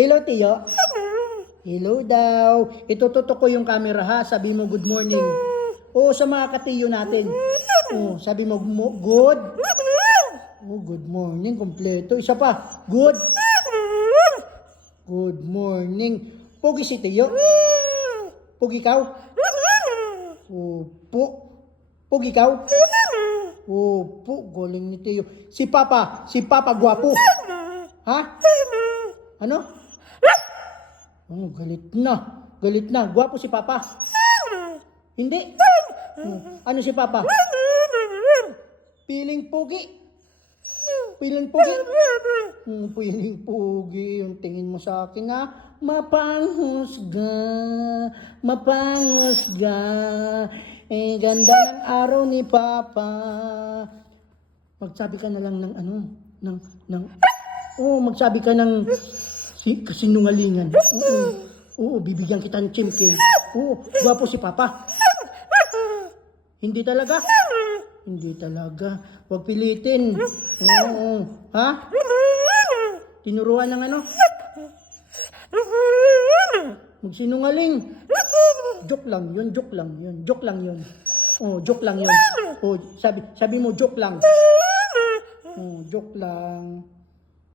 Hello, Tiyo. Hello daw. Itututok ko yung camera ha. Sabi mo good morning. O sa mga katiyo natin. O, sabi mo good. Oh, good morning. Kompleto. Isa pa. Good. Good morning. Pogi si Tiyo. Pogi ikaw. Opo. Pogi ikaw. Opo. Galing ni Tiyo. Si Papa. Si Papa gwapo. Ha? Ano? Oh, galit na. Galit na. Gwapo si Papa. Hindi. Ano si Papa? Piling pogi. Piling pogi. Piling pogi. Yung tingin mo sa akin ha. Mapanghusga. Mapanghusga. Eh, ganda ng araw ni Papa. Magsabi ka na lang ng ano. Magsabi ka ng kasinungalingan. Oo, bibigyan kita ng chimkin. Oo, gwapo si Papa. Hindi talaga? Hindi talaga. Huwag pilitin. Oo. Ha? Tinuruan ng ano? Magsinungaling. Joke lang yun, joke lang yun, joke lang yun. Oh, joke lang yun. Oh, sabi mo joke lang. Oh, joke lang.